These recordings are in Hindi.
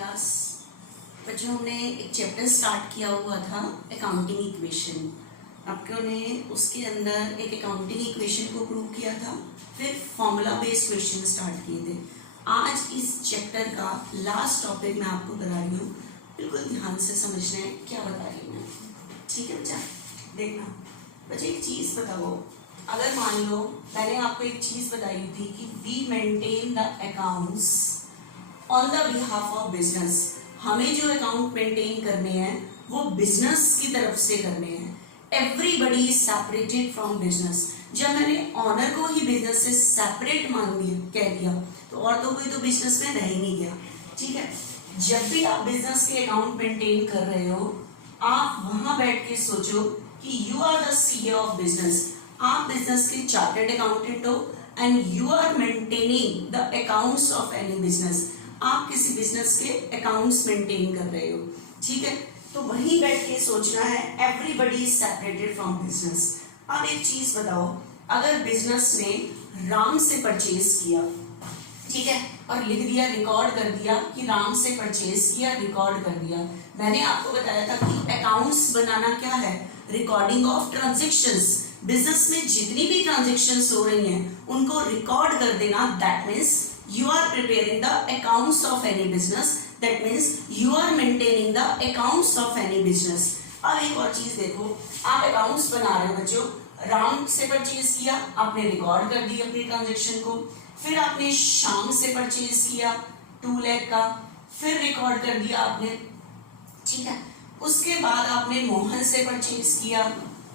क्लास बच्चों, हमने एक चैप्टर स्टार्ट किया हुआ था अकाउंटिंग इक्वेशन। आपको ने उसके अंदर एक अकाउंटिंग इक्वेशन को प्रूव किया था, फिर फॉर्मूला बेस्ड क्वेश्चन स्टार्ट किए थे। आज इस चैप्टर का लास्ट टॉपिक मैं आपको बता रही हूँ, बिल्कुल ध्यान से समझना है क्या बता रही हूँ मैं। ठीक है बच्चा, देखना बच्चे, एक चीज़ बताओ। अगर मान लो मैंने आपको एक चीज़ बताई थी कि we maintain the accounts on the behalf of business, हमें जो अकाउंट मेंटेन करने हैं वो बिजनेस की तरफ से करने हैं। Everybody is separated from business. जब मैंने ऑनर को ही बिजनेस से सेपरेट मान दिया, कह दिया, तो और तो कोई तो बिजनेस में रह ही नहीं गया। ठीक है, जब भी आप बिजनेस के अकाउंट मेंटेन कर रहे हो, आप वहां बैठ के सोचो कि you are the CEO of business. आप बिजनेस के चार्टर्ड अकाउंटेंट हो and you are maintaining the accounts of any business. आप किसी बिजनेस के अकाउंट्स मेंटेन कर रहे हो। ठीक है, तो वहीं बैठ के सोचना है everybody is separated from business. अब एक चीज बताओ, अगर बिजनेस ने राम से परचेज किया, ठीक है, और लिख दिया, रिकॉर्ड कर दिया कि राम से परचेज किया, रिकॉर्ड कर दिया। मैंने आपको बताया था कि अकाउंट्स बनाना क्या है, रिकॉर्डिंग ऑफ ट्रांजेक्शंस। बिजनेस में जितनी भी ट्रांजेक्शंस हो रही हैं उनको रिकॉर्ड कर देना। That means you are preparing the accounts of any business. That means you are maintaining the accounts of any business. अब एक और चीज देखो, आप अकाउंट्स बना रहे हो बच्चों, राम से परचेज किया, आपने रिकॉर्ड कर दी अपनी ट्रांजेक्शन को। फिर आपने श्याम से परचेज किया 2 लाख का, फिर रिकॉर्ड कर दिया आपने। ठीक है, उसके बाद आपने मोहन से परचेज किया,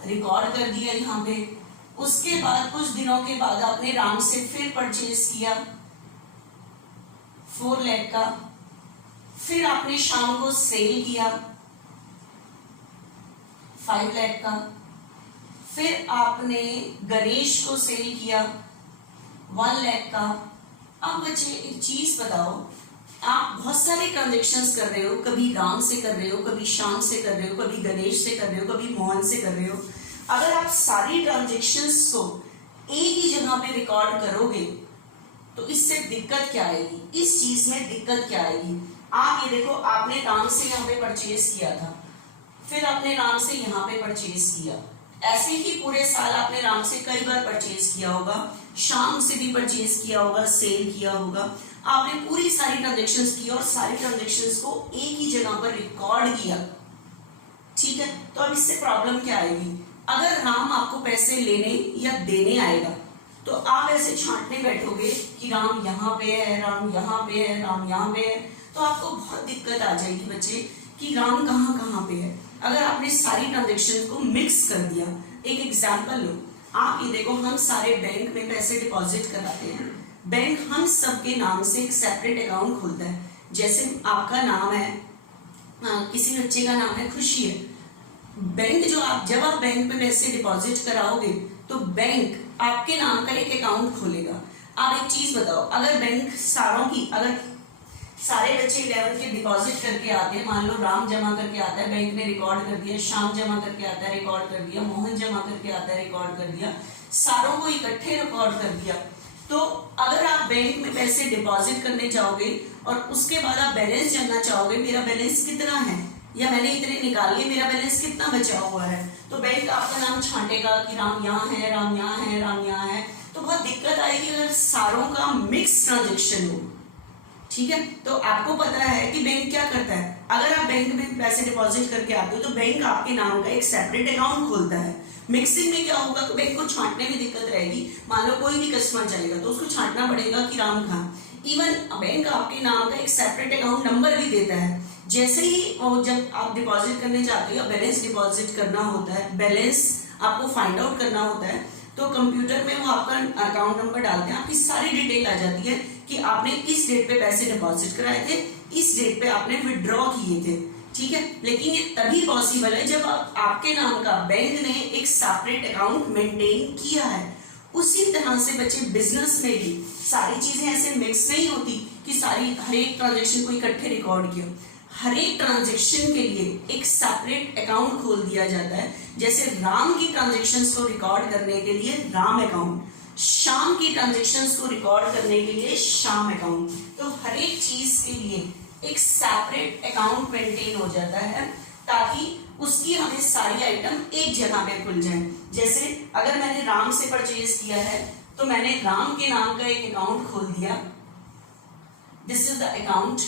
रिकॉर्ड कर दिया यहाँ पे। उसके बाद कुछ दिनों के बाद आपने राम से फिर परचेज किया 4 लाख का, फिर आपने शाम को सेल किया 5 लाख का, फिर आपने गणेश को सेल किया 1 लाख का। अब बच्चे एक चीज बताओ, आप बहुत सारे ट्रांजेक्शन्स कर रहे हो, कभी राम से कर रहे हो, कभी श्याम से कर रहे हो, कभी गणेश से कर रहे हो, कभी मोहन से कर रहे हो। अगर आप सारी ट्रांजेक्शन्स को एक ही जगह पे रिकॉर्ड करोगे तो इससे दिक्कत क्या आएगी, इस चीज में दिक्कत क्या आएगी। आप ये देखो, आपने राम से यहाँ पे परचेज किया था, फिर आपने राम से यहाँ पे परचेज किया, ऐसे ही पूरे साल आपने राम से कई बार परचेज किया होगा, शाम से भी परचेज किया होगा, सेल किया होगा। आपने पूरी सारी ट्रांजेक्शन्स की और सारी ट्रांजेक्शन्स को एक ही जगह पर रिकॉर्ड किया। ठीक है, तो अब इससे प्रॉब्लम क्या आएगी, अगर राम आपको पैसे लेने या देने आएगा तो आप ऐसे छांटने बैठोगे कि राम यहाँ पे है, राम यहाँ पे है, राम यहाँ पे है, तो आपको बहुत दिक्कत आ जाएगी बच्चे कि राम कहाँ कहाँ पे है। अगर आपने सारी ट्रांजेक्शन को मिक्स कर दिया, एक एग्जांपल लो, आप ये देखो, हम सारे बैंक में पैसे डिपॉजिट कराते हैं। बैंक हम सबके नाम से एक सेपरेट अकाउंट खोलता है। जैसे आपका नाम है, किसी बच्चे का नाम है खुशी है, बैंक जो आप जब आप बैंक में पैसे डिपॉजिट कराओगे तो बैंक आपके नाम का एक अकाउंट खोलेगा। आप एक चीज बताओ, अगर बैंक अगर सारे बच्चे 11 के डिपॉजिट करके आते हैं, मान लो राम जमा करके आता है, बैंक ने रिकॉर्ड कर दिया, श्याम जमा करके आता है, रिकॉर्ड कर दिया, मोहन जमा करके आता है, रिकॉर्ड कर दिया, सारों को इकट्ठे रिकॉर्ड कर दिया। तो अगर आप बैंक में पैसे डिपॉजिट करने जाओगे और उसके बाद आप बैलेंस जानना चाहोगे, मेरा बैलेंस कितना है या मैंने इतने निकाल लिए, मेरा बैलेंस कितना बचा हुआ है, तो बैंक आपका नाम छांटेगा कि राम यहाँ है, राम यहाँ है, राम यहाँ है। तो बहुत दिक्कत आएगी अगर सारों का मिक्स ट्रांजेक्शन हो। ठीक है, तो आपको पता है कि बैंक क्या करता है, अगर आप बैंक में पैसे डिपॉजिट करके आते हो तो बैंक आपके नाम का एक सेपरेट अकाउंट खोलता है। मिक्सिंग में क्या होगा, तो बैंक को छांटने में दिक्कत रहेगी। मान लो कोई भी कस्टमर जाएगा तो उसको छांटना पड़ेगा कि राम कहाँ। इवन बैंक आपके नाम का एक सेपरेट अकाउंट नंबर भी देता है। जैसे ही जब आप डिपॉजिट करने जाते हो, बैलेंस डिपॉजिट करना होता है, बैलेंस आपको फाइंड आउट करना होता है, तो कंप्यूटर में वो आपका अकाउंट नंबर डालते हैं, आपकी सारी डिटेल आ जाती है कि आपने इस डेट पे पैसे डिपॉजिट कराए थे, इस डेट पे आपने विड्रॉ किए थे। ठीक है, लेकिन ये तभी पॉसिबल है जब आपके नाम का बैंक ने एक सेपरेट अकाउंट मेंटेन किया है। उसी तरह से बच्चे बिजनेस में भी सारी चीजें ऐसे मिक्स नहीं होती कि सारी हर एक ट्रांजेक्शन को इकट्ठे रिकॉर्ड किया। हर एक ट्रांजेक्शन के लिए एक सेपरेट अकाउंट खोल दिया जाता है। जैसे राम की ट्रांजेक्शन्स को रिकॉर्ड करने के लिए राम अकाउंट, श्याम की ट्रांजेक्शन्स को रिकॉर्ड करने के लिए श्याम अकाउंट। तो हर एक चीज के लिए एक सेपरेट अकाउंट मेंटेन हो जाता है ताकि उसकी हमें सारी आइटम एक जगह पे खुल जाए। जैसे अगर मैंने राम से परचेज किया है तो मैंने राम के नाम का एक अकाउंट खोल दिया, this is the account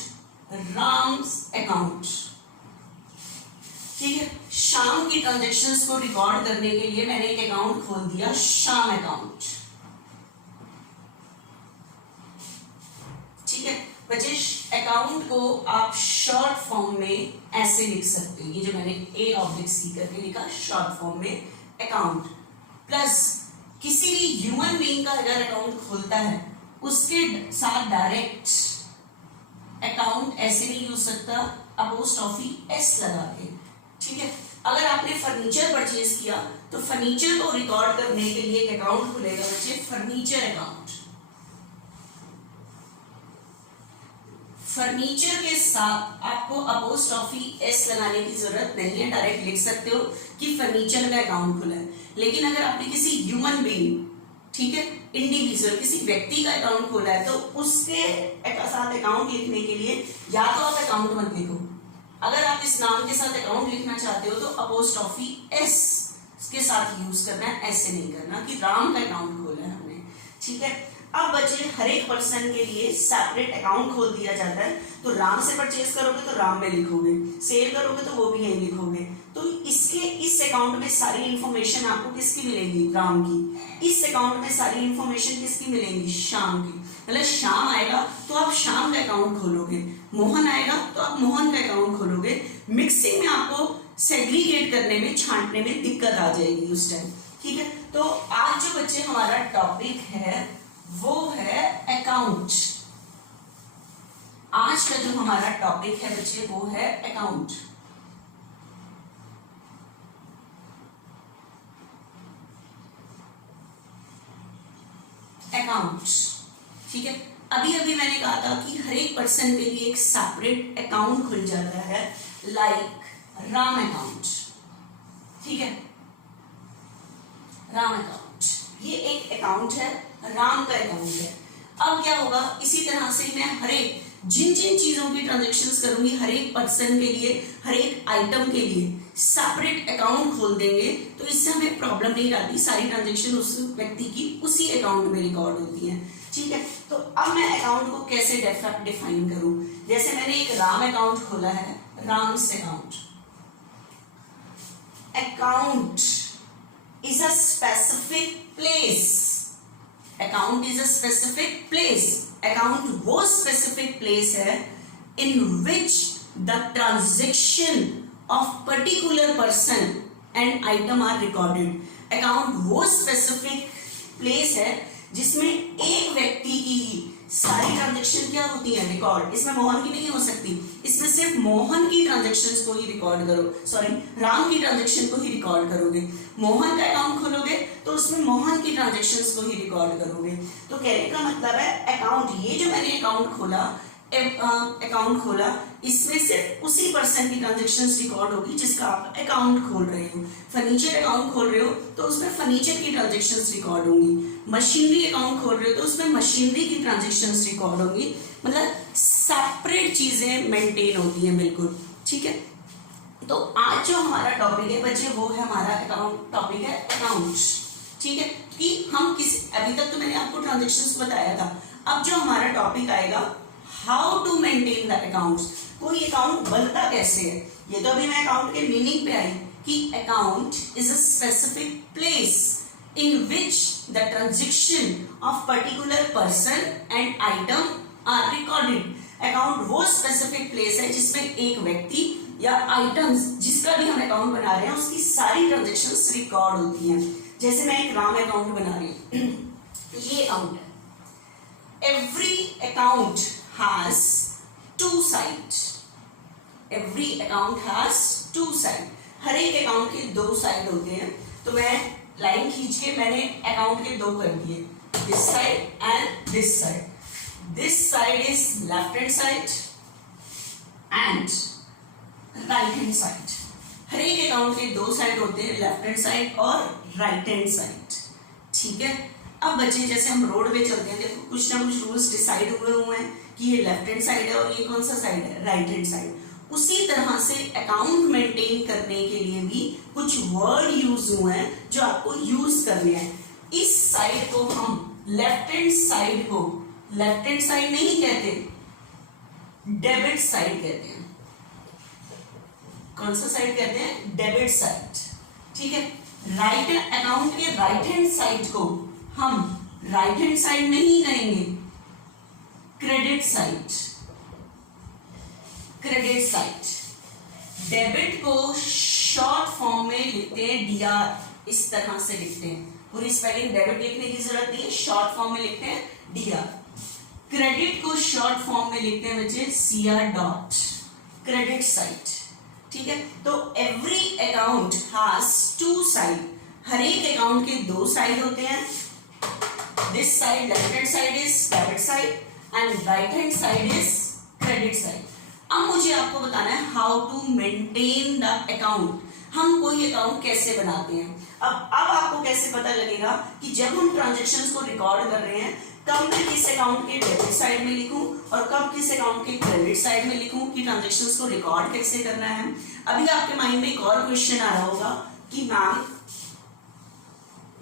Ram's account. ठीक है, शाम की ट्रांजेक्शन्स को रिकॉर्ड करने के लिए मैंने एक अकाउंट खोल दिया शाम अकाउंट। ठीक है बच्चे, अकाउंट को आप शॉर्ट फॉर्म में ऐसे लिख सकते हैं, ये जो मैंने ए ऑब्लिक सी करके लिखा शॉर्ट फॉर्म में अकाउंट, प्लस किसी भी ह्यूमन बीइंग का अगर अकाउंट खोलता है उसके साथ डायरेक्ट अकाउंट ऐसे नहीं यूज सकता, अपोस्ट्रोफी एस लगा के। ठीक है, अगर आपने फर्नीचर परचेज किया तो फर्नीचर को रिकॉर्ड करने के लिए एक अकाउंट खुलेगा बच्चे, फर्नीचर अकाउंट। फर्नीचर के साथ आपको अपोस्ट्रोफी एस लगाने की जरूरत नहीं है, डायरेक्ट लिख सकते हो कि फर्नीचर का अकाउंट खुला है। लेकिन अगर आपने किसी ह्यूमन बीइंग, ठीक है, इंडिविजुअल किसी व्यक्ति का अकाउंट खोला है तो उसके साथ अकाउंट लिखने के लिए या तो आप अकाउंट मत लिखो, अगर आप इस नाम के साथ अकाउंट लिखना चाहते हो तो अपोस्ट्रोफी एस के साथ यूज करना है, ऐसे नहीं करना कि राम का अकाउंट खोला है हमने। ठीक है, अब बच्चे हर एक पर्सन के लिए सेपरेट अकाउंट खोल दिया जाता है। तो राम से परचेज करोगे तो राम में लिखोगे, सेल करोगे तो वो भी यही लिखोगे। तो इसके इस अकाउंट में सारी इंफॉर्मेशन आपको किसकी मिलेगी, राम की। इस अकाउंट में सारी इंफॉर्मेशन किसकी मिलेगी, श्याम की। मतलब श्याम आएगा तो आप श्याम का अकाउंट खोलोगे, मोहन आएगा तो आप मोहन का अकाउंट खोलोगे। मिक्सिंग में आपको सेग्रीगेट करने में, छांटने में दिक्कत आ जाएगी उस टाइम। ठीक है, तो आज जो बच्चे हमारा टॉपिक है वो है अकाउंट। आज का जो हमारा टॉपिक है बच्चे वो है अकाउंट। अकाउंट, ठीक है, अभी अभी मैंने कहा था कि हर एक पर्सन के लिए एक सेपरेट अकाउंट खुल जाता है, लाइक राम अकाउंट। ठीक है, राम अकाउंट ये एक अकाउंट है, राम का अकाउंट है। अब क्या होगा, इसी तरह से मैं हर एक जिन जिन चीजों की ट्रांजैक्शंस करूंगी, हर एक पर्सन के लिए, हर एक आइटम के लिए सेपरेट अकाउंट खोल देंगे तो इससे हमें प्रॉब्लम नहीं आती, सारी ट्रांजैक्शन उस व्यक्ति की उसी अकाउंट में रिकॉर्ड होती है। ठीक है, तो अब मैं अकाउंट को कैसे डिफाइन करूं। जैसे मैंने एक राम अकाउंट खोला है, Ram's account. Account is a specific place. Account is a specific place. Account वो specific place है in which the transaction of particular person and item are recorded. Account वो specific place है जिसमें एक व्यक्ति की सारी ट्रांजेक्शन क्या होती है, रिकॉर्ड। इसमें मोहन की नहीं हो सकती, इसमें सिर्फ मोहन की ट्रांजेक्शन्स को ही रिकॉर्ड करो, सॉरी राम की ट्रांजेक्शन को ही रिकॉर्ड करोगे। मोहन का अकाउंट खोलोगे तो उसमें मोहन की ट्रांजेक्शन्स को ही रिकॉर्ड करोगे। तो कहने का मतलब है अकाउंट, ये जो मैंने अकाउंट खोला इसमें सिर्फ उसी पर्सन की ट्रांजेक्शन्स रिकॉर्ड होगी जिसका आप अकाउंट खोल रहे हो। फर्नीचर अकाउंट खोल रहे हो तो उसमें फर्नीचर की ट्रांजेक्शन्स रिकॉर्ड होंगी। मशीनरी अकाउंट खोल रहे हो तो उसमें मशीनरी की ट्रांजेक्शन्स रिकॉर्ड होंगी। मतलब सेपरेट चीजें मेंटेन होती हैं बिल्कुल। ठीक है, तो आज जो हमारा टॉपिक है बच्चे वो है हमारा अकाउंट, टॉपिक है अकाउंट। ठीक है, कि हम अभी तक तो मैंने आपको ट्रांजेक्शन्स बताया था, अब जो हमारा टॉपिक आएगा how to maintain the accounts, कोई अकाउंट बनता कैसे है। ये तो अभी मैं अकाउंट के मीनिंग पे आई कि account is a specific place in which the transaction of particular person and item are recorded. Account वो स्पेसिफिक प्लेस है जिसमें एक व्यक्ति या आइटम्स जिसका भी हम अकाउंट बना रहे हैं उसकी सारी ट्रांजेक्शन्स रिकॉर्ड होती हैं। जैसे मैं एक राम अकाउंट बना रही हूं, ये अकाउंट है। Every account has two sides. Every account has two sides. हर एक अकाउंट के दो साइड होते हैं। तो मैं लाइन खींच के मैंने अकाउंट के दो कर दिए, this side and this side. This side is left hand side and right hand side. हर एक अकाउंट के दो साइड होते हैं, लेफ्ट हैंड साइड और राइट हैंड साइड। ठीक है, अब बच्चे जैसे हम रोड पे चलते हैं, देखो कुछ ना कुछ रूल्स डिसाइड हुए हैं कि ये लेफ्ट हैंड साइड है और ये कौन सा साइड है, राइट हैंड साइड। उसी तरह से अकाउंट मेंटेन करने के लिए भी कुछ वर्ड यूज हुए हैं जो आपको यूज करने हैं। इस साइड को हम लेफ्ट हैंड साइड को लेफ्ट हैंड साइड नहीं कहते, डेबिट साइड कहते हैं। कौन सा साइड कहते हैं, डेबिट साइड, ठीक है। राइट अकाउंट के राइट हैंड साइड को हम राइट हैंड साइड नहीं कहेंगे, credit side, credit side. Debit को शॉर्ट फॉर्म में लिखते हैं डीआर, इस तरह से लिखते हैं, पूरी स्पेलिंग डेबिट लिखने की जरूरत नहीं है, शॉर्ट फॉर्म में लिखते हैं डीआर। क्रेडिट को शॉर्ट फॉर्म में लिखते हैं बच्चे सीआर डॉट, क्रेडिट साइड, ठीक है। तो every account has two side, हर एक अकाउंट के दो साइड होते हैं। This side left hand side is debit side and right hand side is credit side. अब मुझे आपको बताना है how to maintain the account, हम कोई अकाउंट कैसे बनाते हैं। अब आपको कैसे पता लगेगा कि जब हम ट्रांजैक्शंस को रिकॉर्ड कर रहे हैं कब मैं किस अकाउंट के डेबिट साइड में लिखूं और कब किस अकाउंट के क्रेडिट साइड में लिखूं, कि ट्रांजैक्शंस को रिकॉर्ड कैसे करना है। अभी आपके माइंड में एक और क्वेश्चन आ रहा होगा कि ma'am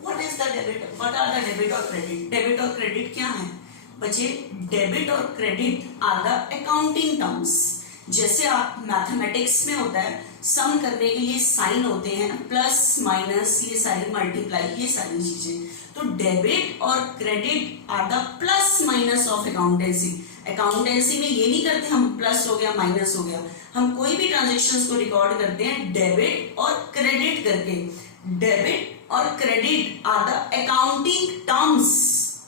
what is the debit, what are the debit और क्रेडिट। डेबिट और क्रेडिट क्या है बच्चे, डेबिट और credit are the accounting terms. जैसे आप मैथमेटिक्स में होता है सम करने के लिए साइन होते हैं, प्लस माइनस, ये सारी मल्टीप्लाई, ये सारी चीजें। तो डेबिट और credit are the plus minus of accountancy. Accountancy में ये नहीं करते हम प्लस हो गया माइनस हो गया, हम कोई भी ट्रांजेक्शन्स को रिकॉर्ड करते हैं डेबिट और क्रेडिट करके। डेबिट और credit are the accounting terms,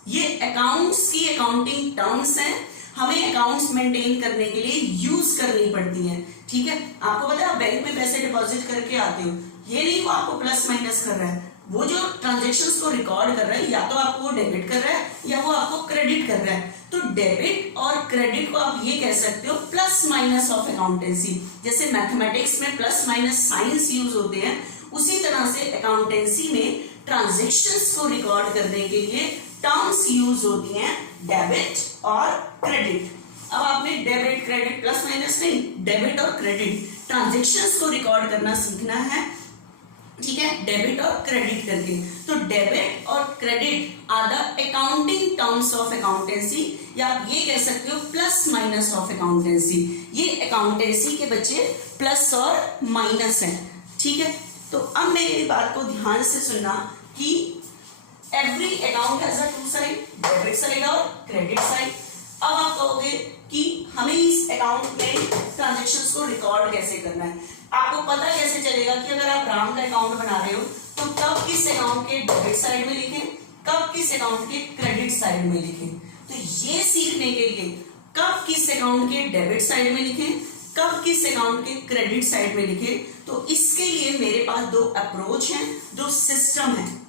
ये अकाउंट्स की अकाउंटिंग टर्म्स हैं, हमें अकाउंट्स मेंटेन करने के लिए यूज करनी पड़ती हैं, ठीक है। आपको पता है आप बैंक में पैसे डिपॉजिट करके आते हो, ये नहीं वो आपको प्लस माइनस कर रहा है, वो जो ट्रांजैक्शंस को रिकॉर्ड कर रहा है या तो आपको वो डेबिट कर रहा है या वो आपको क्रेडिट कर रहा है। तो डेबिट और क्रेडिट को आप ये कह सकते हो प्लस माइनस ऑफ अकाउंटेंसी। जैसे मैथमेटिक्स में प्लस माइनस साइंस यूज होते हैं, उसी तरह से अकाउंटेंसी में ट्रांजैक्शंस को रिकॉर्ड करने के लिए टर्म्स यूज होती हैं डेबिट और क्रेडिट। अब आपने डेबिट क्रेडिट प्लस माइनस नहीं, डेबिट और क्रेडिट ट्रांजैक्शंस को रिकॉर्ड करना सीखना है, ठीक है, डेबिट और क्रेडिट करके। तो डेबिट और credit are the accounting terms of accountancy, या आप ये कह सकते हो प्लस माइनस ऑफ अकाउंटेंसी। ये अकाउंटेंसी के बच्चे प्लस और माइनस हैं, ठीक है। तो अब मेरी बात को ध्यान से सुनना कि every account has a two side, debit side और क्रेडिट साइड। अब आप कहोगे कि हमें इस अकाउंट में ट्रांजैक्शंस को रिकॉर्ड कैसे करना है। आपको पता कैसे चलेगा कि अगर आप राम का अकाउंट बना रहे हो तो कब किस अकाउंट के डेबिट साइड में लिखें, कब किस अकाउंट के क्रेडिट साइड में लिखें। तो ये सीखने के लिए कब किस अकाउंट के डेबिट साइड में लिखें, कब किस अकाउंट के क्रेडिट साइड में लिखें, तो इसके लिए मेरे पास दो अप्रोच हैं, दो सिस्टम है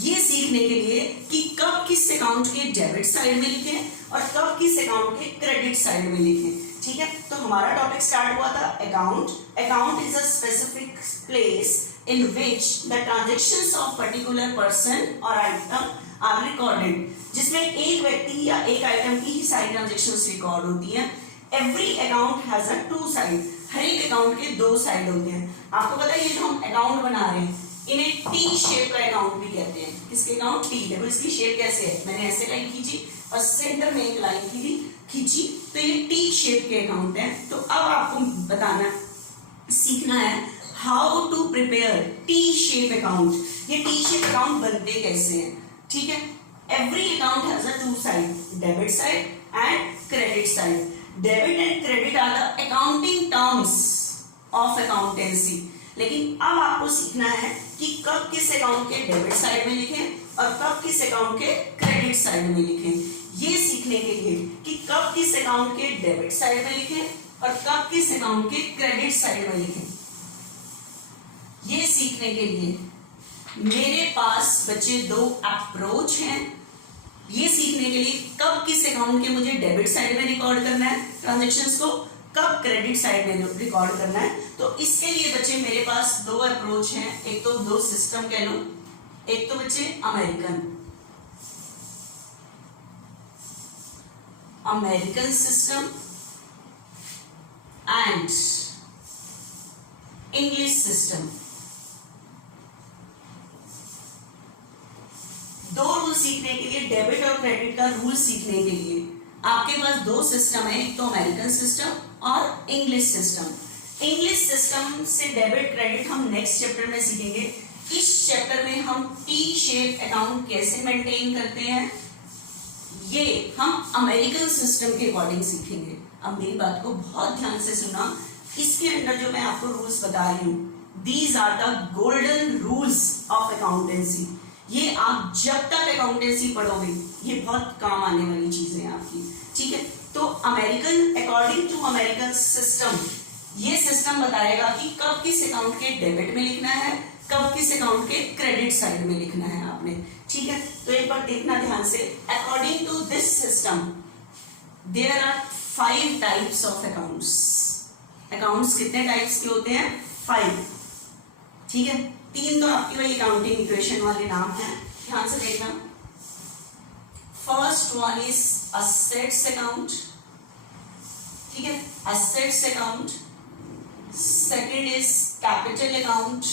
ये सीखने के लिए कि कब किस अकाउंट के डेबिट साइड में लिखें और कब किस अकाउंट के क्रेडिट साइड में लिखें, ठीक है। तो हमारा टॉपिक स्टार्ट हुआ था account. Account is a specific place in which the transactions of particular person और आइटम आर रिकॉर्डेड, जिसमें एक व्यक्ति या एक आइटम की ही सारी ट्रांजैक्शंस रिकॉर्ड होती हैं। Every account has a two side, हर एक अकाउंट के दो साइड होते हैं। आपको पता है ये जो हम अकाउंट बना रहे हैं इन्हें टी शेप का अकाउंट भी कहते हैं। किसके अकाउंट, टी। देखो इसकी शेप कैसे है, मैंने ऐसे लाइन खींची और सेंटर में एक लाइन खींची, तो ये टी शेप के अकाउंट है। तो अब आपको बताना सीखना है how to prepare T shape account. ये टी शेप अकाउंट बनते कैसे हैं, ठीक है। Every account has a two side, debit side and credit side. Debit and credit are the accounting terms of accountancy. लेकिन अब आपको सीखना है कि कब किस अकाउंट के डेबिट साइड में लिखें और कब किस अकाउंट के क्रेडिट साइड में लिखें। ये सीखने के लिए कि कब किस अकाउंट के डेबिट साइड में लिखें और कब किस अकाउंट के क्रेडिट साइड में लिखें, ये सीखने के लिए मेरे पास बच्चे दो अप्रोच हैं। ये सीखने के लिए कब किस अकाउंट के मुझे डेबिट साइड में रिकॉर्ड करना है ट्रांजैक्शंस को, कब क्रेडिट साइड में रिकॉर्ड करना है। तो इसके लिए बच्चे मेरे पास दो अप्रोच हैं, एक तो दो सिस्टम कह लो, एक तो बच्चे American American system and English system. दो रूल सीखने के लिए, डेबिट और क्रेडिट का रूल सीखने के लिए आपके पास दो सिस्टम है, एक तो अमेरिकन सिस्टम और इंग्लिश सिस्टम। इंग्लिश सिस्टम से डेबिट क्रेडिट हम नेक्स्ट चैप्टर में सीखेंगे। इस चैप्टर में हम टी शेप अकाउंट कैसे मेंटेन करते हैं ये हम अमेरिकन सिस्टम के अकॉर्डिंग सीखेंगे। अब मेरी बात को बहुत ध्यान से सुना, इसके अंदर जो मैं आपको रूल्स बता रही हूँ, these are the golden rules of accountancy. ये आप जब तक अकाउंटेंसी पढ़ोगे ये बहुत काम आने वाली चीजें हैं आपकी, ठीक है। तो American, according to American system, ये सिस्टम बताएगा कि कब किस अकाउंट के डेबिट में लिखना है, कब किस अकाउंट के क्रेडिट साइड में लिखना है आपने, ठीक है। तो एक बार देखना ध्यान से, according to this system there are 5 types of accounts. Accounts कितने टाइप्स के होते हैं? 5, ठीक है। 3 तो आपकी वही अकाउंटिंग इक्वेशन वाले नाम हैं, ध्यान से देखना। First one is assets account, ठीक है, assets account. Second is capital account,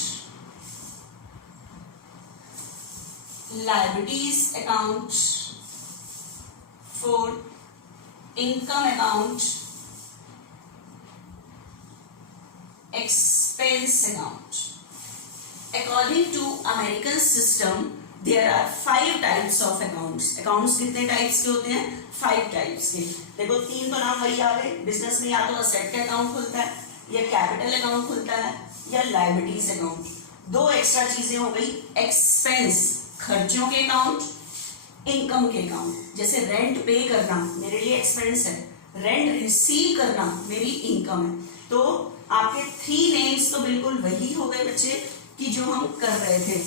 liabilities account, 4 income account, expense account. According to American system there are 5 types of accounts. accounts कितने टाइप्स के होते हैं? 5 टाइप्स के। देखो 3 तो नाम वही आ गए। बिजनेस में या तो असेट का अकाउंट खुलता है, या कैपिटल अकाउंट खुलता है, या लायबिलिटीज अकाउंट। 2 एक्स्ट्रा चीजें हो गई, एक्सपेंस खर्चों के अकाउंट, इनकम के अकाउंट। जैसे रेंट पे करना मेरे लिए एक्सपेंस है, रेंट रिसीव करना मेरी इनकम है। तो आपके 3 नेम्स तो बिल्कुल वही हो गए बच्चे कि जो हम कर रहे थे।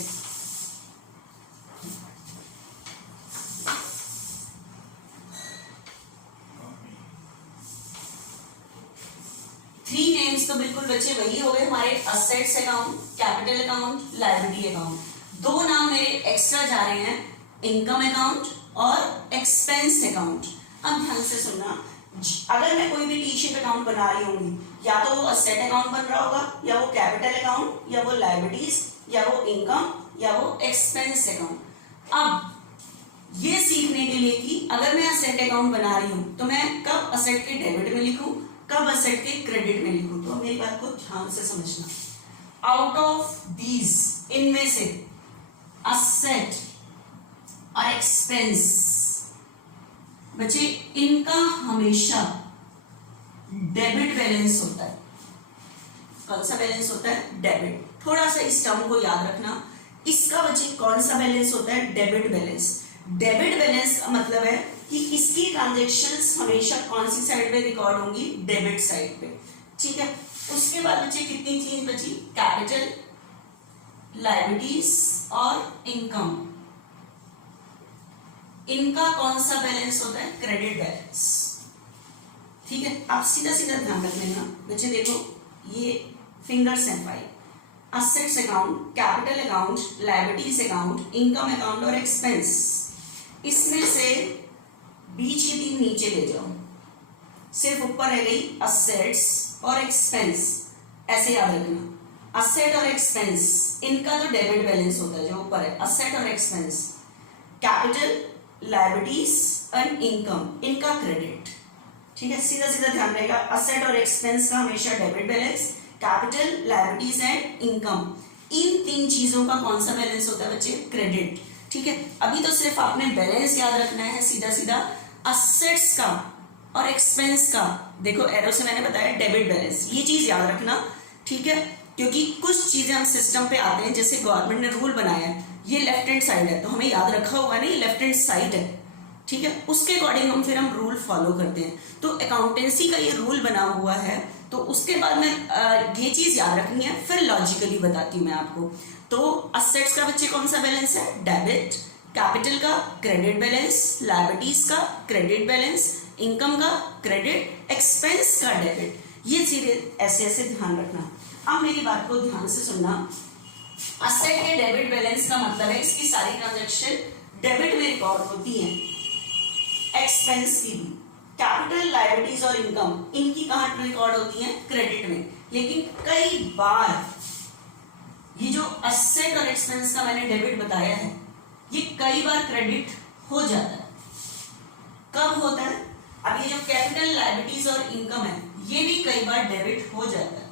थ्री नेम्स तो बिल्कुल बच्चे वही हो गए हमारे, assets account, capital account, liability account. 2 नाम मेरे एक्स्ट्रा जा रहे हैं, इनकम अकाउंट और एक्सपेंस अकाउंट। अब ध्यान से सुनना, अगर मैं कोई भी टी शेप अकाउंट बना रही होंगी, या तो वो असेट अकाउंट बन रहा होगा, या वो कैपिटल अकाउंट, या वो लायबिलिटीज, या वो इनकम, या वो एक्सपेंस अकाउंट। अब ये सीखने के लिए कि अगर मैं असेट अकाउंट बना रही हूं तो मैं कब असेट के डेबिट में लिखूं, कब असेट के क्रेडिट में लिखूं। तो मेरी बात को ध्यान से समझना। आउट ऑफ दीज, इनमें से असेट और एक्सपेंस, बच्चे इनका हमेशा डेबिट बैलेंस होता है। कौन सा बैलेंस होता है? डेबिट। थोड़ा सा इस टर्म को याद रखना। इसका बच्चे कौन सा बैलेंस होता है? Debit balance. डेबिट बैलेंस का मतलब है कि इसकी ट्रांजैक्शंस हमेशा कौन सी साइड पे रिकॉर्ड होंगी? डेबिट साइड पे, ठीक है। उसके बाद बच्चे कितनी चीज बची? कैपिटल, लायबिलिटीज और इनकम। इनका कौन सा बैलेंस होता है? क्रेडिट बैलेंस, ठीक है। आप सीधा सीधा ध्यान रख लेना बच्चे। देखो ये फिंगर्स हैं 5, assets account, capital account, liabilities account, income account और एक्सपेंस। इसमें से बीच के 3 नीचे ले जाओ, सिर्फ ऊपर रह गई असेट्स और एक्सपेंस। ऐसे याद रखना, असेट और एक्सपेंस, इनका तो डेबिट बैलेंस होता है जो ऊपर है, असेट और expense. Capital, liabilities and income, इनका क्रेडिट, ठीक है। सीधा सीधा ध्यान रहेगा, असेट और एक्सपेंस का हमेशा debit balance, capital, liabilities and income. इन 3 चीजों का कौन सा बैलेंस होता है बच्चे? क्रेडिट, ठीक है। अभी तो सिर्फ आपने बैलेंस याद रखना है सीधा सीधा। असेट्स का और एक्सपेंस का, देखो एरो से मैंने बताया डेबिट बैलेंस, ये चीज याद रखना, ठीक है। क्योंकि कुछ चीजें हम सिस्टम पे आते हैं, जैसे गवर्नमेंट ने रूल बनाया है, ये लेफ्ट हैंड साइड है तो हमें याद रखा होगा नहीं, लेफ्ट हैंड साइड है, ठीक है। उसके अकॉर्डिंग हम रूल फॉलो करते हैं। तो अकाउंटेंसी का ये रूल बना हुआ है, तो उसके बाद में ये चीज याद रखनी है, फिर लॉजिकली बताती हूँ मैं आपको। तो असेट्स का बच्चे कौन सा बैलेंस है? डेबिट। कैपिटल का क्रेडिट बैलेंस, लायबिलिटीज का क्रेडिट बैलेंस, इनकम का क्रेडिट, एक्सपेंस का डेबिट। ये चीजें ऐसे ऐसे ध्यान रखना। अब मेरी बात को ध्यान से सुनना। असेट के डेबिट बैलेंस का मतलब है इसकी सारी ट्रांजैक्शन डेबिट में रिकॉर्ड होती हैं, एक्सपेंस की भी। कैपिटल, लायबिलिटीज और इनकम, इनकी कहाँ रिकॉर्ड होती है? क्रेडिट में। लेकिन कई बार ये जो असेट और एक्सपेंस का मैंने डेबिट बताया है, ये कई बार क्रेडिट हो जाता है। कब होता है? अब ये जो कैपिटल, लायबिलिटीज और इनकम है, ये भी कई बार डेबिट हो जाता है।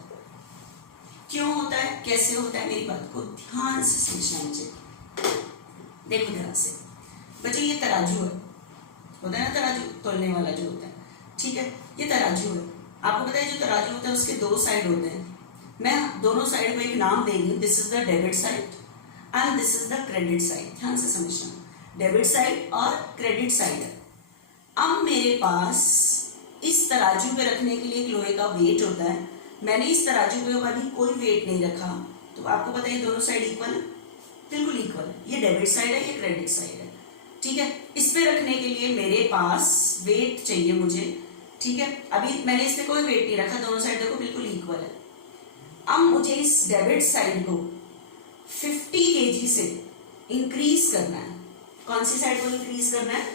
क्यों होता है, कैसे होता है, मेरी बात को ध्यान से समझना मुझे। देखो ध्यान से बच्चों, ये तराजू है, होता है ना तराजू, तोलने वाला जो होता है, ठीक है, ये तराजू है। आपको पता है जो तराजू होता है उसके दो साइड होते हैं। मैं दोनों साइड को एक नाम देंगी, this is the debit side and this is the credit side. ध्यान से समझना, डेबिट साइड और क्रेडिट साइड है। अब मेरे पास इस तराजू पे रखने के लिए एक लोहे का वेट होता है। मैंने इस तराजू पे अभी कोई वेट नहीं रखा, तो आपको पता है दोनों साइड इक्वल है, बिल्कुल इक्वल है। ये डेबिट साइड है, ये क्रेडिट साइड है, ठीक है। इस पे रखने के लिए मेरे पास वेट चाहिए मुझे, ठीक है। अभी मैंने इस पे कोई वेट नहीं रखा, दोनों साइड देखो बिल्कुल इक्वल है। अब मुझे इस डेबिट साइड को 50 kg से इंक्रीज करना है। कौन सी साइड को इंक्रीज करना है?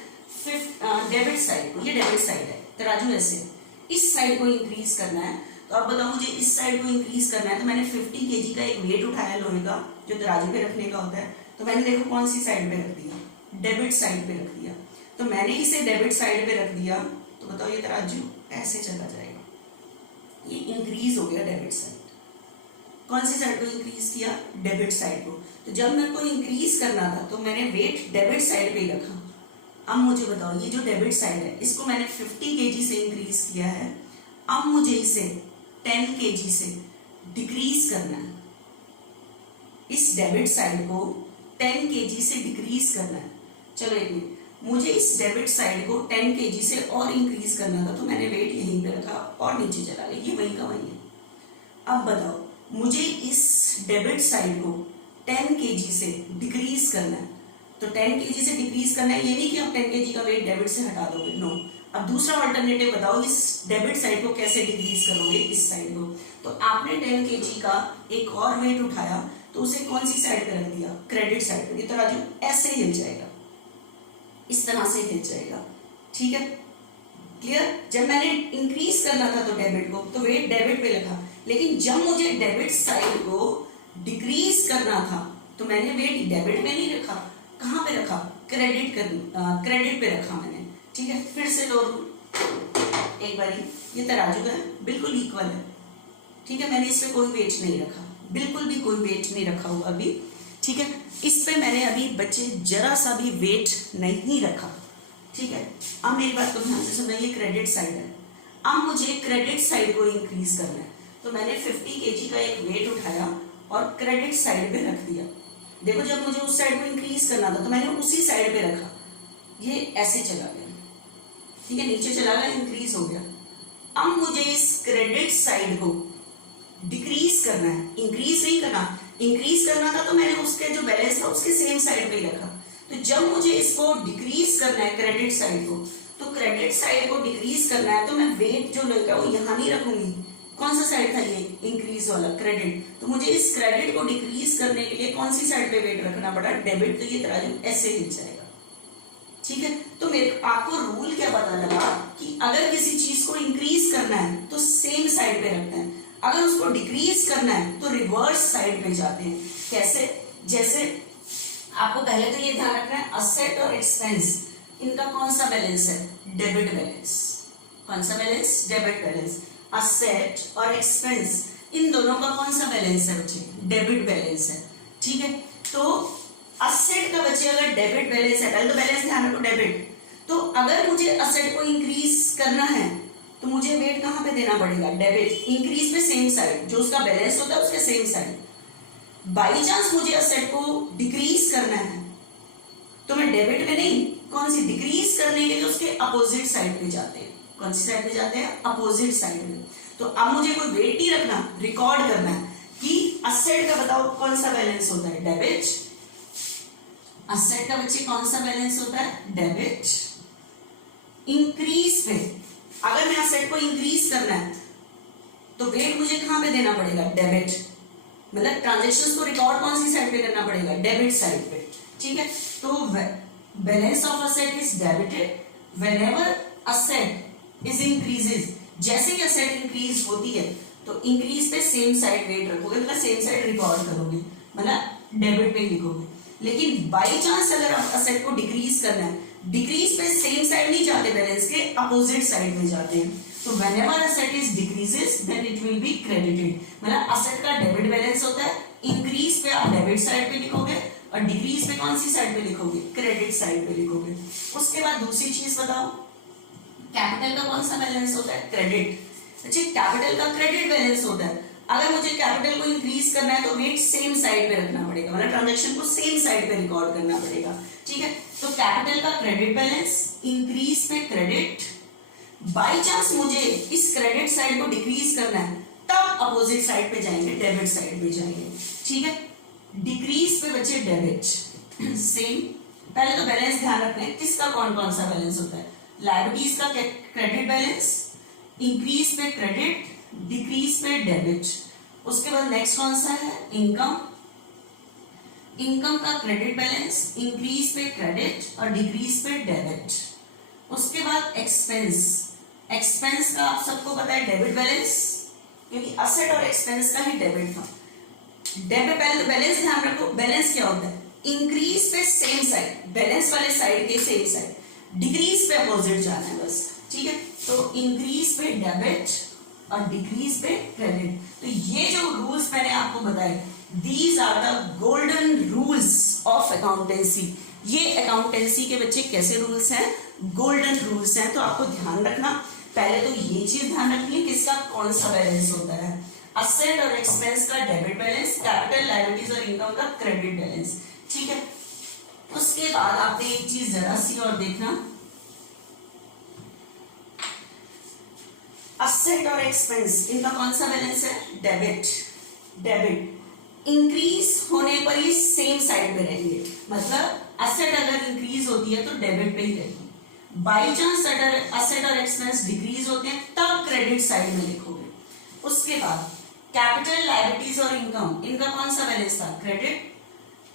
डेबिट साइड को। ये डेबिट साइड है, तराजू ऐसे, इस साइड को इंक्रीज करना है। तो अब बताओ मुझे इस साइड को इंक्रीज करना है, तो मैंने 50 kg का एक वेट उठाया लोहे का, जो तराजू पे रखने का होता है। तो मैंने देखो कौन सी साइड पे रख दिया? डेबिट साइड पे रख दिया। तो मैंने इसे डेबिट साइड पे रख दिया, तो बताओ ये तराजू ऐसे चला जाएगा, ये इंक्रीज हो गया डेबिट साइड। कौन सी साइड को इंक्रीज किया? डेबिट साइड को। तो जब मेरे को इंक्रीज करना था तो मैंने वेट डेबिट साइड पे ही रखा। अब मुझे बताओ ये जो डेबिट साइड है, इसको मैंने 50 kg से इंक्रीज किया है। अब मुझे इसे 10 kg से डिक्रीज करना है। इस डेबिट साइड को 10 kg से डिक्रीज करना है। चलो एक मिनट, मुझे इस डेबिट साइड को 10 kg से और इंक्रीज करना था, तो मैंने वेट यहीं पे रखा और नीचे चला गया, ये वहीं का वहीं है। अब बताओ मुझे इस डेबिट साइड को 10 kg से डिक्रीज करना है। तो 10 kg से डिक्रीज करना है, ये नहीं कि आप 10 kg का वेट डेबिट से हटा दोगे, नो। अब दूसरा अल्टरनेटिव बताओ, इस डेबिट साइड को कैसे डिक्रीज करोगे? इस साइड को। तो आपने 10 kg का एक और वेट उठाया, तो उसे कौन सी साइड पे रख दिया? क्रेडिट साइड पे। ये तराजू ऐसे हिल जाएगा, इस तरह से हिल जाएगा, ठीक है, क्लियर। जब मैंने इंक्रीज करना था तो डेबिट को, तो वेट डेबिट पे रखा। लेकिन जब मुझे डेबिट साइड को डिक्रीज करना था, तो मैंने वेट डेबिट में नहीं रखा, कहाँ पे रखा? क्रेडिट पे रखा मैंने, ठीक है। फिर से लो एक बारी, ये तराजू है, बिल्कुल इक्वल है, ठीक है। मैंने इस पे कोई वेट नहीं रखा, बिल्कुल भी कोई वेट नहीं रखा हुआ अभी, ठीक है। इस पे मैंने अभी बच्चे जरा सा भी वेट नहीं रखा, ठीक है। अब मेरी बात को ध्यान से सुनना, ये क्रेडिट साइड है। अब मुझे क्रेडिट साइड को इंक्रीज करना है, तो मैंने 50 kg का एक वेट उठाया और क्रेडिट साइड पे रख दिया। देखो जब मुझे उस साइड को इंक्रीज करना था, तो मैंने उसी साइड पे रखा, ये ऐसे चला गया, ठीक है, नीचे चला गया, इंक्रीज हो गया। अब मुझे इस क्रेडिट साइड को डिक्रीज करना है, इंक्रीज नहीं करना। इंक्रीज करना था तो मैंने उसके जो बैलेंस था उसके सेम साइड पे ही रखा। तो जब मुझे इसको डिक्रीज करना है क्रेडिट साइड को, तो क्रेडिट साइड को डिक्रीज करना है, तो मैं वेट जो लेगा वो यहाँ नहीं रखूंगी। कौन सा साइड था ये? इंक्रीज वाला, क्रेडिट। तो मुझे इस क्रेडिट को डिक्रीज करने के लिए कौन सी साइड पे वेट रखना पड़ा? डेबिट। तो ये तराजू ऐसे हिल जाएगा, ठीक है। तो मेरे आपको रूल क्या पता लगा कि अगर किसी चीज को इंक्रीज करना है तो सेम साइड पे रखते हैं, अगर उसको डिक्रीज करना है तो रिवर्स साइड पे जाते हैं। कैसे? जैसे आपको पहले तो ये ध्यान रखना है, असेट और एक्सपेंस इनका कौन सा बैलेंस है? Debit balance. कौन सा बैलेंस? Debit balance. असेट और एक्सपेंस इन दोनों का कौन सा बैलेंस है बच्चे? डेबिट बैलेंस है, ठीक है। तो असेट का बच्चे अगर डेबिट बैलेंस है, पहले तो बैलेंस ध्यान रखो डेबिट। तो अगर मुझे असेट को इंक्रीज करना है तो मुझे वेट कहां पे देना पड़ेगा? डेबिट। इंक्रीज पे सेम साइड, जो उसका बैलेंस होता है उसके सेम साइड। बाई चांस मुझे असेट को डिक्रीज करना है तो मैं डेबिट में नहीं, कौन सी? डिक्रीज करने के लिए उसके अपोजिट साइड पे जाते हैं। कौन सी साइड पे जाते हैं? अपोजिट साइड में। तो अब मुझे कोई वेट नहीं रखना, रिकॉर्ड करना है कि असेट का बताओ कौन सा बैलेंस होता है? डेबिट। असेट का बच्चे कौन सा बैलेंस होता है? डेबिट। इंक्रीज पे अगर मैं असेट को इंक्रीज करना है तो वेट मुझे कहां पे देना पड़ेगा? डेबिट। मतलब ट्रांजैक्शंस को रिकॉर्ड कौन सी साइड पे करना पड़ेगा? डेबिट साइड पे, ठीक है। तो balance of asset is debited whenever asset increases, जैसे ही असेट इंक्रीज होती है तो इंक्रीज पे सेम साइड वेट रखोगे, मतलब सेम साइड रिकॉर्ड करोगे, मतलब डेबिट पे लिखोगे। लेकिन बाई चांस अगर आप असेट को डिक्रीज करना है, डिक्रीज पे सेम साइड नहीं जाते बैलेंस के, अपोजिट साइड में जाते हैं। तो whenever asset is decreases then it will be credited, मतलब असेट का डेबिट बैलेंस होता है, इंक्रीज पे आप डेबिट साइड पे लिखोगे और डिक्रीज पे कौन सी साइड पे लिखोगे, क्रेडिट साइड पे लिखोगे। उसके बाद दूसरी चीज बताओ, कैपिटल का कौन सा बैलेंस होता है, क्रेडिट। अच्छा, कैपिटल का क्रेडिट बैलेंस होता है, अगर मुझे कैपिटल को इंक्रीज करना है तो वेट सेम साइड पे रखना पड़ेगा, मतलब ट्रांजैक्शन को सेम साइड पे रिकॉर्ड करना पड़ेगा, ठीक है। तो कैपिटल का क्रेडिट बैलेंस, इंक्रीज पे क्रेडिट, बाई चांस मुझे इस क्रेडिट साइड को डिक्रीज करना है तब अपोजिट साइड पे जाएंगे, डेबिट साइड पे जाएंगे, ठीक है। डिक्रीज पे बचे डेबिट, सेम। पहले तो बैलेंस ध्यान रखना है किसका कौन कौन सा बैलेंस होता है, लायबिलिटीज का क्रेडिट बैलेंस, इंक्रीज पे क्रेडिट, डिक्रीज पे डेबिट। उसके बाद नेक्स्ट कौन सा है, इनकम, इनकम का क्रेडिट बैलेंस, इंक्रीज पे क्रेडिट और डिक्रीज पे डेबिट। उसके बाद एक्सपेंस, एक्सपेंस का आप सबको पता है डेबिट बैलेंस, क्योंकि असेट और एक्सपेंस का ही डेबिट था। डेबिट पहले बैलेंस ध्यान रखो, बैलेंस क्या होता है, इंक्रीज पे सेम साइड, बैलेंस वाले साइड के सेम साइड, डिक्रीज पे अपोजिट जाना है बस, ठीक है। तो इंक्रीज पे डेबिट और डिक्रीज पे क्रेडिट। तो ये जो रूल्स मैंने आपको बताए, these are the golden rules of accountancy. ये अकाउंटेंसी के बच्चे कैसे रूल्स हैं, गोल्डन रूल्स हैं। तो आपको ध्यान रखना, पहले तो ये चीज ध्यान रखनी है किसका कौन सा बैलेंस होता है, असेट और एक्सपेंस का डेबिट बैलेंस, कैपिटल, लायबिलिटीज और इनकम का क्रेडिट बैलेंस, ठीक है। उसके बाद आपने एक चीज जरा सी और देखना, असेट और एक्सपेंस इनका कौन सा बैलेंस है, डेबिट, डेबिट इंक्रीज होने पर ही सेम साइड पे रहेंगे, मतलब असेट अगर इंक्रीज होती है तो डेबिट पे ही रहेगी, बाई चांस अगर असेट और एक्सपेंस डिक्रीज होते हैं तब क्रेडिट साइड में लिखोगे। उसके बाद कैपिटल, लायबिलिटीज और इनकम, इनका कौन सा बैलेंस था, क्रेडिट,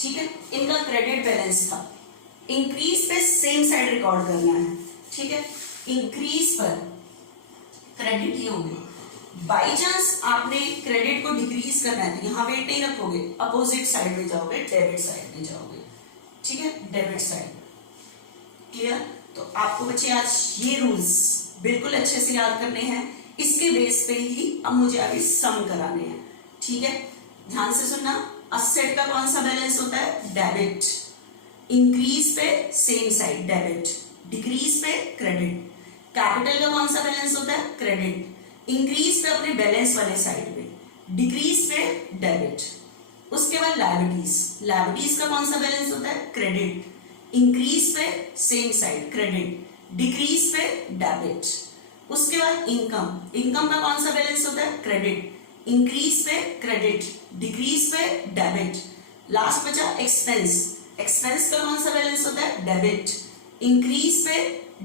ठीक है, इनका क्रेडिट बैलेंस था, इंक्रीज पे सेम साइड रिकॉर्ड करना है, ठीक है, इंक्रीज पर क्रेडिट ही होंगे, बाई चांस आपने क्रेडिट को डिक्रीज करना है तो यहां वेट नहीं रखोगे, अपोजिट साइड में जाओगे, डेबिट साइड में जाओगे, ठीक है, डेबिट साइड, क्लियर। तो आपको बच्चे आज ये रूल्स बिल्कुल अच्छे से याद करने हैं, इसके बेस पे ही अब मुझे अभी सम कराने हैं, ठीक है। ध्यान से सुनना, असेट का कौन सा बैलेंस होता है, डेबिट, इंक्रीज पे सेम साइड डेबिट, डिक्रीज पे क्रेडिट, कैपिटल का कौन सा बैलेंस होता है, क्रेडिट, इंक्रीज पे अपने बैलेंस वाले साइड पे, डिक्रीज पे डेबिट। उसके बाद लायबिलिटीज, लायबिलिटीज का कौन सा बैलेंस होता है, क्रेडिट, इंक्रीज पे सेम साइड क्रेडिट, डिक्रीज पे डेबिट। उसके बाद इनकम, इनकम का कौन सा बैलेंस होता है, क्रेडिट, इंक्रीज पे क्रेडिट, डिक्रीज पे डेबिट। लास्ट बचा एक्सपेंस, एक्सपेंस का कौन सा बैलेंस होता है, डेबिट, इंक्रीज पे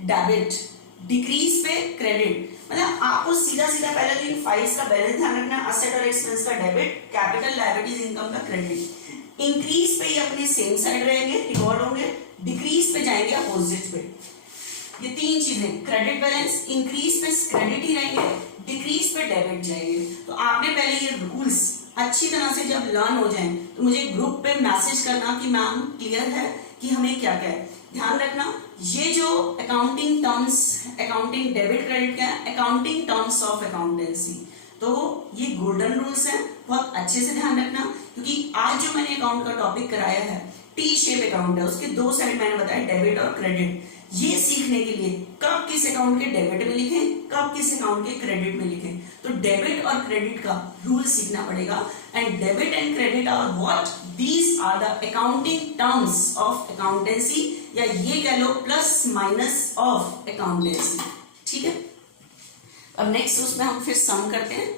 डेबिट, डिक्रीज पे क्रेडिट। मतलब आपको सीधा सीधा पहले तो इन फाइल्स का बैलेंस ध्यान रखना, असेट और एक्सपेंस का डेबिट, कैपिटल, लायबिलिटीज, इनकम का क्रेडिट। इंक्रीज पे ही अपने सेम साइड रहेंगे, रिकॉर्ड होंगे, डिक्रीज पे जाएंगे अपोजिट पे। ये तीन चीजें, क्रेडिट बैलेंस, इंक्रीज पे क्रेडिट ही रहेंगे, डिक्रीज पे डेबिट जाएंगे। तो आपने पहले ये रूल्स अच्छी तरह से जब लर्न हो जाएं तो मुझे ग्रुप पे मैसेज करना कि मैम क्लियर है कि हमें क्या क्या है। ध्यान रखना, ये जो accounting terms, accounting debit credit क्या है, अकाउंटिंग टर्म्स ऑफ अकाउंटेंसी। तो ये गोल्डन रूल्स हैं, बहुत अच्छे से ध्यान रखना, क्योंकि आज जो मैंने अकाउंट का टॉपिक कराया है टी शेप अकाउंट है, उसके दो साइड मैंने बताया, डेबिट और क्रेडिट। ये सीखने के लिए कब किस अकाउंट के डेबिट में लिखें, कब किस अकाउंट के क्रेडिट में लिखें, तो डेबिट और क्रेडिट का रूल सीखना पड़ेगा। And debit and credit are what, these are the accounting terms of accountancy, या ये कह लो प्लस माइनस ऑफ अकाउंटेंसी, ठीक है। अब नेक्स्ट उसमें हम फिर सम करते हैं।